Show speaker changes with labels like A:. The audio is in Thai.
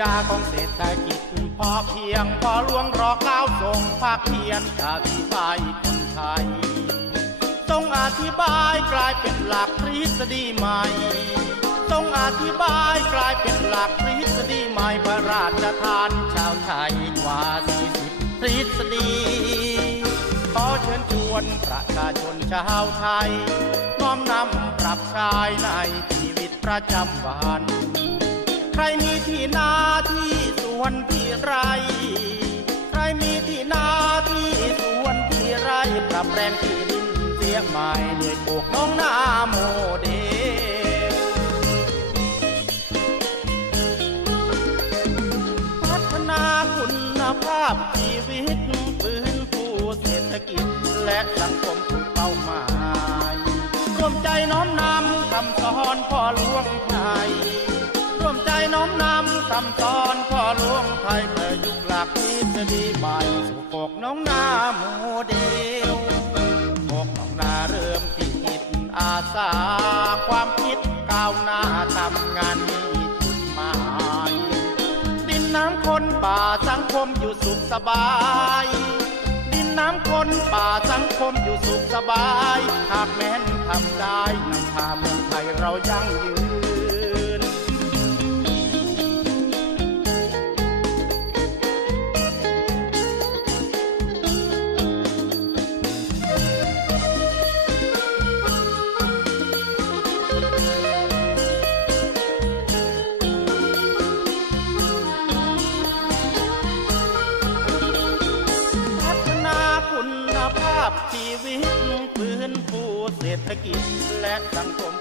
A: ยาของเศรษฐกิจพอเพียงพอหลวงรอเก้าวทรงภาคเพียนอธิบายคนไทยทรงอธิบายกลายเป็นหลักทฤษฎีใหม่ทรงอธิบายกลายเป็นหลักทฤษฎีใหม่พระราชทานชาวไทยกว่า40ทฤษฎีขอเชิญชวนประชาชนชาวไทยน้อมนำปรับใช้ในชีวิตประจำวัน ใครมีที่นาที่สวนที่ไร ใครมีที่นาที่สวนที่ไร ปรับแปลงที่ดินเสียใหม่ด้วยปลูกน้องนาโมเดลพัฒนาคุณภาพชีวิตฟื้นฟูเศรษฐกิจและสังคมถูกเป้าหมายรวมใจน้อมนำคำสอนพ่อหลวงไทย นำคำสอนพ่อหลวงไทยประยุกต์หลักทฤษฎีใหม่สู่ปกน้องนาโมเดลปกน้องนาเริ่มที่จิตอาสาความคิดก้าวหน้าทำงานมีจุดหมายดินน้ำคนป่าสังคมอยู่สุขสบาย ดินน้ำคนป่าสังคมอยู่สุขสบาย หากแม้นทำได้นำพาเมืองไทยเรายั่งยืน ภาพชีวิตฟื้นฟูเศรษฐกิจและสังคม